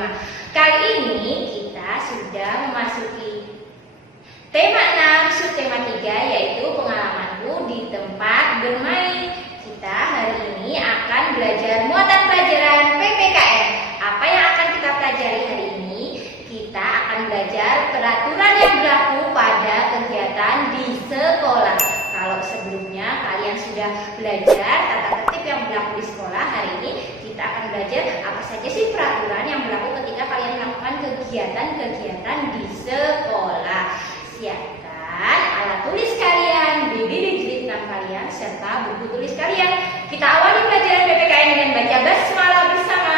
5. Kali ini kita sudah memasuki tema 6, subtema 3, yaitu pengalamanku di tempat bermain. Kita hari ini akan belajar muatan pelajaran PPKN. Apa yang akan kita pelajari hari ini? Kita akan belajar peraturan yang berlaku pada kegiatan di sekolah. Kalau sebelumnya kalian sudah belajar tata tertib yang berlaku di sekolah, hari ini kita akan belajar apa saja sih peraturan yang berlaku ketika kalian melakukan kegiatan-kegiatan di sekolah. Siapkan alat tulis kalian, bibir jilid 6 kalian, serta buku tulis kalian. Kita awali pelajaran PPKN dengan baca basmalah bersama.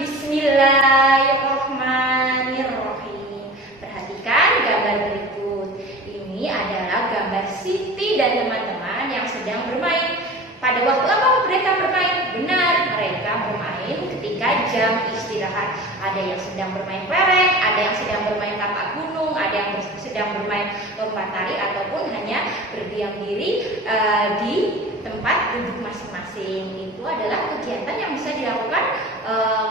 Bismillahirrahmanirrahim. Perhatikan gambar berikut. Ini adalah gambar Siti dan teman-teman yang sedang bermain. Pada waktu apa mereka bermain? Benar, mereka bermain ketika jam istirahat. Ada yang sedang bermain kelereng, ada yang sedang bermain tapak gunung, ada yang sedang bermain lompat tali, ataupun hanya berdiam diri di tempat duduk masing-masing. Itu adalah kegiatan yang bisa dilakukan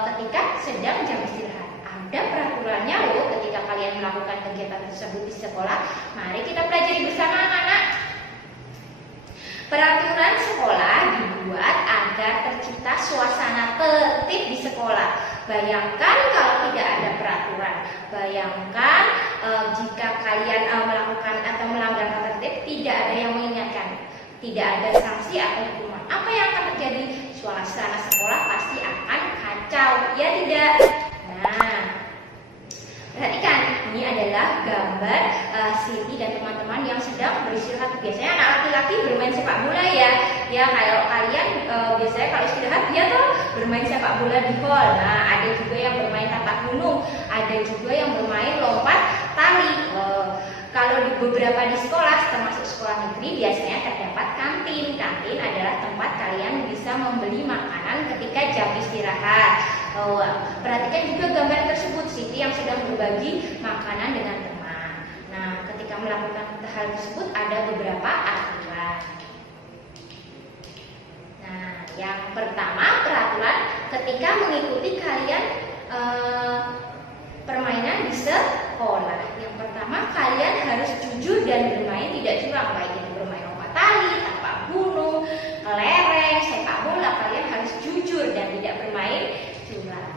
ketika sedang jam istirahat. Ada peraturannya loh ketika kalian melakukan kegiatan tersebut di sekolah. Mari kita pelajari bersama anak-anak. Peraturan sekolah dibuat agar tercipta suasana tertib di sekolah. Bayangkan kalau tidak ada peraturan. Bayangkan jika kalian melakukan atau melanggar tata tertib, tidak ada yang mengingatkan, tidak ada sanksi atau hukuman. Apa yang akan terjadi? Suasana sekolah pasti akan kacau, ya tidak? Nah, perhatikan, ini adalah gambar Siti dan teman-teman yang sedang beristirahat. Biasanya anak laki-laki bermain sepak bola ya. Ya, kalau kalian biasanya kalau istirahat dia tuh bermain sepak bola di hall. Nah, ada juga yang bermain tapak gunung, ada juga yang bermain lompat tali. Kalau di beberapa di sekolah, termasuk sekolah negeri, biasanya terdapat kantin. Kantin adalah tempat kalian bisa membeli makanan ketika jam istirahat. Perhatikan juga gambar tersebut, Siti yang sedang berbagi makanan dengan teman. Nah, ketika melakukan hal tersebut ada beberapa aturan. Nah, yang pertama peraturan ketika mengikuti kalian permainan di sekolah. Yang pertama, kalian harus jujur dan bermain tidak curang, baik itu bermain lompat tali, tapak gunung, kelereng, sepak bola. Kalian harus jujur dan tidak bermain curang.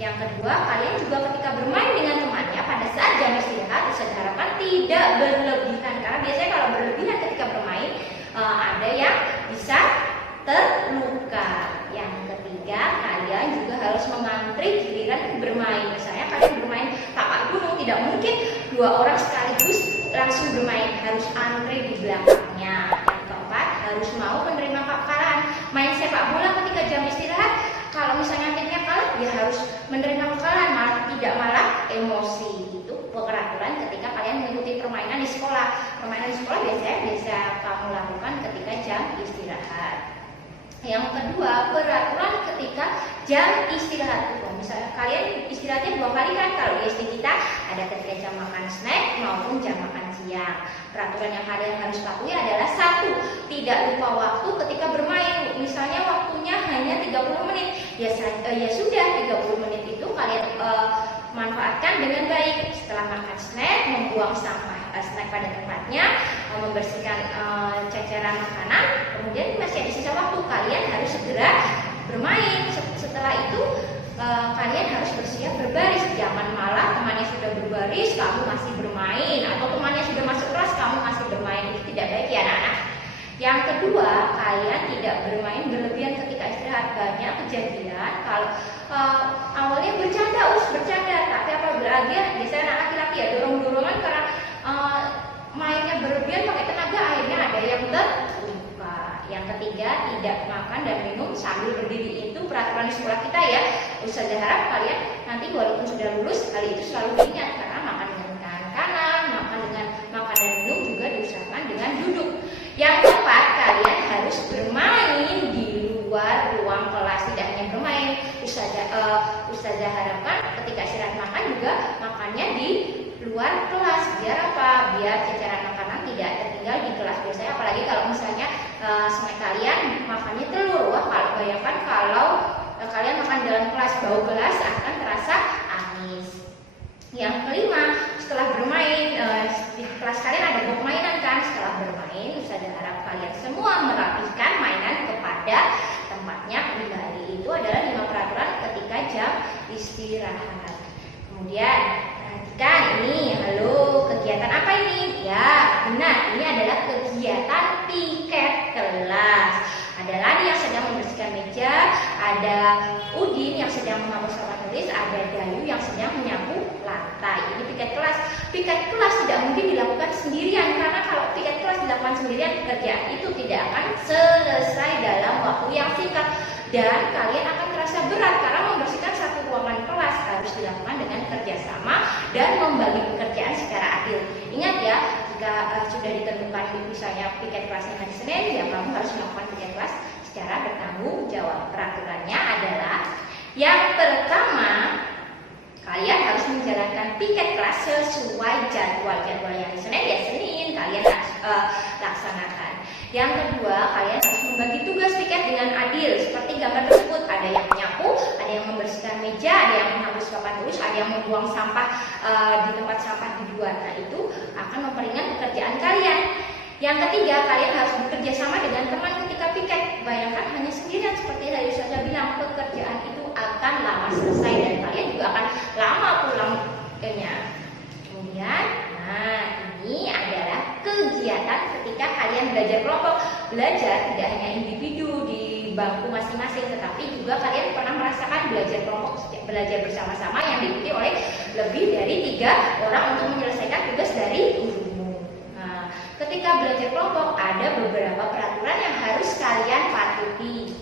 Yang kedua, kalian juga ketika bermain dengan temannya pada saat jam istirahat diharapkan tidak berlebihan, karena biasanya kalau berlebihan ketika bermain ada yang bisa terluka. Yang ketiga, kalian juga harus mengantri giliran bermain. Misalnya kalian bermain tapak gunung, tidak mungkin 2 orang sekaligus langsung bermain, harus antri di belakangnya. Yang keempat, harus mau menerima kekalahan. Main sepak bola ketika jam istirahat, kalau misalnya timnya kalah, ya harus menerima kekalahan, malah emosi. Itu peraturan ketika kalian mengikuti permainan di sekolah. Permainan di sekolah biasanya bisa kamu lakukan ketika jam istirahat. Yang kedua, peraturan ketika jam istirahat. Misalnya kalian istirahatnya 2 kali kan, kalau di SD kita ada ketika jam makan snack maupun jam makan siang. Peraturan yang kalian harus patuhi adalah 1, tidak lupa waktu ketika bermain. Misalnya waktunya hanya 30 menit. Ya sudah, 30 menit itu kalian manfaatkan dengan baik. Setelah makan snack, membuang sampah snack pada tempatnya, membersihkan ceceran makanan, kemudian masih ada sisa waktu, kalian harus segera bermain. Setelah itu kalian harus bersiap berbaris. Jangan malah temannya sudah berbaris, kamu masih bermain, atau temannya sudah masuk kelas, kamu masih bermain. Itu tidak baik ya anak-anak. Yang kedua, kalian tidak bermain berlebihan ketika istirahat. Banyak kejadian kalau awalnya bercanda, tapi apabila biasanya anak laki-laki ya dorong-dorongan karena mainnya berlebihan pakai tenaga, akhirnya ada yang terluka. Yang ketiga, tidak makan dan minum sambil berdiri. Itu peraturan di sekolah kita ya. Ustazah harap kalian nanti walaupun sudah lulus, hal itu selalu diingat, karena makan dengan tangan kanan, makan dan minum juga diusahakan dengan duduk. Yang keempat, kalian harus bermain di luar ruang kelas, tidak hanya bermain. Ustazah harapkan ketika istirahat makan juga makannya di luar kelas. Biar apa? Biar ceceran makanan tidak tertinggal di kelas. Biasanya apalagi kalau misalnya snack kalian makannya telur. Wah, bayangkan kalau kalian makan dalam kelas, bau gelas akan terasa manis. Yang kelima, setelah bermain, di kelas kalian ada box mainan kan? Setelah bermain, Ustazah harap kalian semua merapikan mainan kepada tempatnya kembali. Itu adalah 5 peraturan ketika jam istirahat. Kemudian perhatikan ini, halo, kegiatan apa ini? Ya, benar, ini adalah kegiatan piket kelas. Ada Lani yang sedang membersihkan meja, ada Udin yang sedang menghapus papan tulis, ada Dayu yang sedang menyapu lantai. Ini piket kelas. Piket kelas tidak mungkin dilakukan sendirian, karena kalau piket kelas dilakukan sendirian, pekerjaan itu tidak akan selesai dalam waktu yang singkat dan kalian akan terasa berat karena membersihkan satu ruangan kelas harus dilakukan dengan kerjasama dan membagi pekerjaan secara adil. Ingat ya, jika sudah ditentukan misalnya piket kelasnya hari Senin, ya kamu harus melakukan piket kelas secara bertanggung jawab. Peraturannya adalah yang pertama, kalian harus menjalankan piket kelas sesuai jadwal yang Senin ya Senin kalian laksanakan. Yang kedua, kalian harus membagi tugas piket dengan adil seperti gambar tersebut. Ada yang menyapu, ada yang membersihkan meja, ada yang menghapus papan tulis, ada yang membuang sampah di tempat sampah di luar. Nah, itu akan memperingan pekerjaan kalian. Yang ketiga, kalian harus bekerja sama dengan teman ketika piket. Bayangkan hanya sendirian seperti tadi saja bilang, pekerjaan itu akan lama selesai dan kalian juga akan lama pulangnya. Kemudian, nah ini adalah kegiatan ketika kalian belajar kelompok. Belajar tidak hanya individu di bangku masing-masing, tetapi juga kalian pernah merasakan belajar kelompok, belajar bersama-sama yang diikuti oleh lebih dari 3 orang untuk menyelesaikan tugas dari gurumu. Nah, ketika belajar kelompok ada beberapa peraturan yang harus kalian patuhi.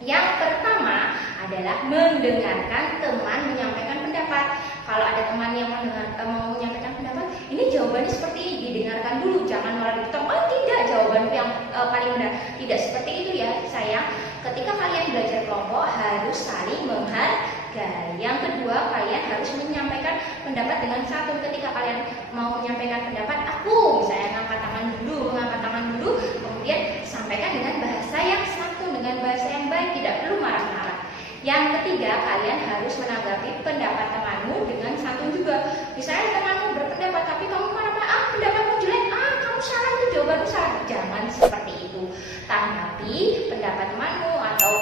Yang pertama adalah mendengarkan teman menyampaikan pendapat. Kalau ada teman yang mau menyampaikan pendapat, ini jawabannya seperti ini, didengarkan dulu, jangan malah dipotong. Oh tidak, jawaban yang paling benar. Tidak seperti itu ya sayang. Ketika kalian belajar kelompok harus saling menghargai. Yang kedua, kalian harus menyampaikan pendapat dengan santun. Ketika kalian mau menyampaikan pendapat, aku misalnya ngangkat tangan dulu, kemudian sampaikan dengan bahasa yang santun, dengan bahasa yang baik, tidak perlu marah-marah. Yang ketiga, kalian harus menanggapi pendapat temanmu dengan santun juga. Misalnya temanmu berpendapat tapi kamu marah-marah, pendapatmu jelek, kamu salah, itu jawabanmu salah. Jangan seperti itu. Tanggapi pendapat temanmu atau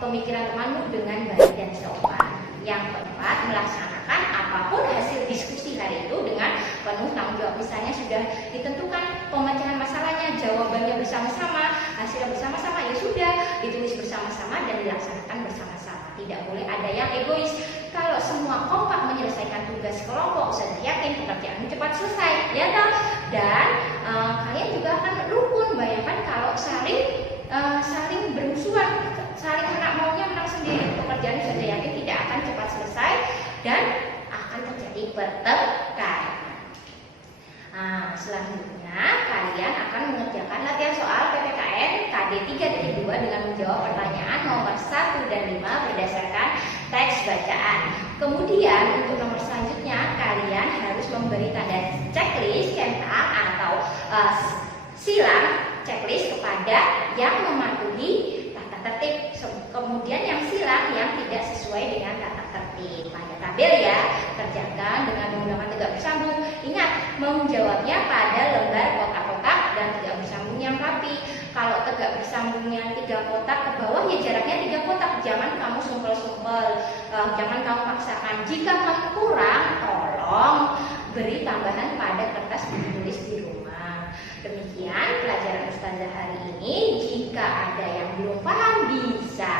pemikiran temanmu dengan baik dan sopan. Yang keempat, melaksanakan apapun hasil diskusi hari itu dengan penuh tanggung jawab. Misalnya sudah ditentukan pemecahan masalahnya, jawabannya bersama-sama, hasilnya bersama-sama, ya sudah ditulis bersama-sama dan dilaksanakan bersama-sama. Tidak boleh ada yang egois. Kalau semua kompak menyelesaikan tugas kelompok, saya yakin pekerjaanmu cepat selesai, ya toh? Dan kalian juga akan rukun. Bayangkan kalau saling bermusuhan, saling menang sendiri, pekerjaan saya yakin tidak akan cepat selesai dan akan terjadi pertengkaran. Selanjutnya kalian akan mengerjakan latihan soal PPKN KD 3.2 dengan menjawab pertanyaan nomor 1 dan 5 berdasarkan teks bacaan. Kemudian untuk nomor selanjutnya kalian harus memberi tanda checklist tentang atau silang checklist kepada yang mematuhi tata tertib. Kemudian yang silang yang tidak sesuai dengan tata tertib. Pada tabel ya, kerjakan dengan menggunakan tegak bersambung. Ingat, menjawabnya pada lembar kotak-kotak dan tegak bersambung yang rapi. Kalau tegak bersambungnya 3 kotak ke bawah, ya jaraknya 3 kotak. Jangan kamu sumpel-sumpel, jangan kamu paksakan. Jika kamu kurang, tolong beri tambahan pada kertas menulis di rumah. Demikian pelajaran Ustazah hari ini. Jika ada yang belum paham bisa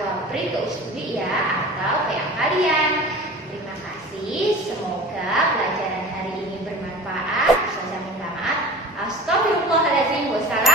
wapri ke Ustazah ya atau ke yang kalian. Terima kasih. Semoga pelajaran hari ini bermanfaat. Ustazah minta maaf. Astagfirullahaladzim. Wassalamualaikum.